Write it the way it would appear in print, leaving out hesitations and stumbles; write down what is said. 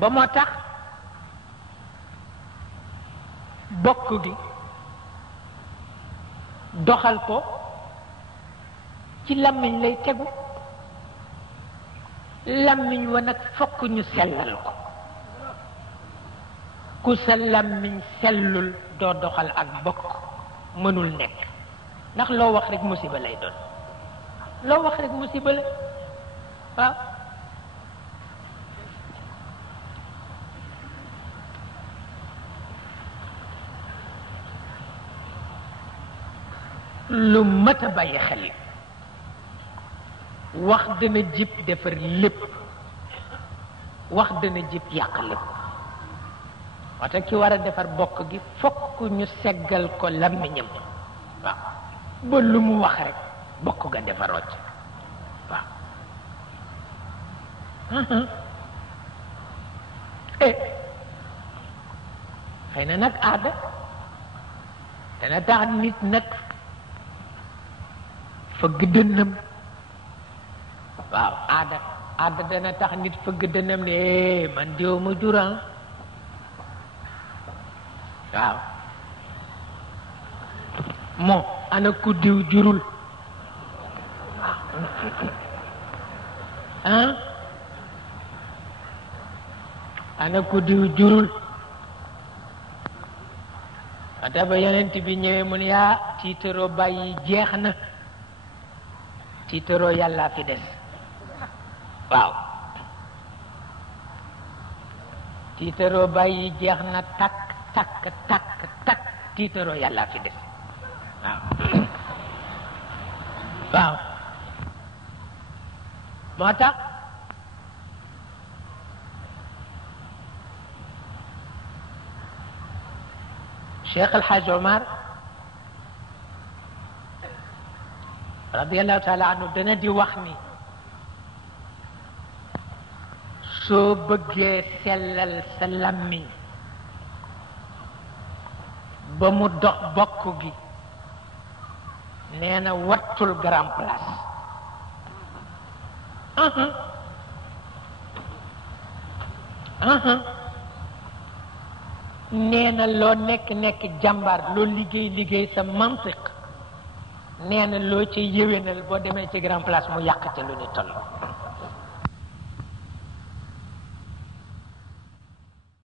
ba moo tax bokk gi doxal ko ci làmmiñ lay tegu làmmiñ wa nag fokk ñu sellal ko ku sa làmmiñ sellul doo doxal ak bokk mënul nekk ndax loo wax rek musiba lay doon loo wax rek musiba la waaw lu mat a bàyyi xel wax dana jib defar lépp wax dana jib yàq lépp wata ki war a defar bokk gi fokk ñu seggal ko làmmiñam waaw ba lu mu wax rek bokk ga defaroo ci waaw xëy na nag aada dana tax nit nag fëgg dënnam waaw aada dana tax nit fëgg dënnam ne man diw ma juran waaw moo ana ku diw jurul ah ana ku diw jurul ata ba yonent bi ñëwee mu ne yaa tiitaroo bàyyi jeex na tiitaroo yàlla fi des waaw tiitaroo bàyyi jeex na takk takk takk takk tiitaroo yàlla fi des waaw waaw moo tax Cheikh El Hadj Omar radiyallahu taala anhu dana di wax ni soo bëggee sellal sa làmmiñ ba mu dox bokk gi nee na wattul grand place nee na loo nekk jàmbaar loo liggéey sa mantiq nee na loo ci yéwénal boo demee ci grand place mu yàq ca lu ni toll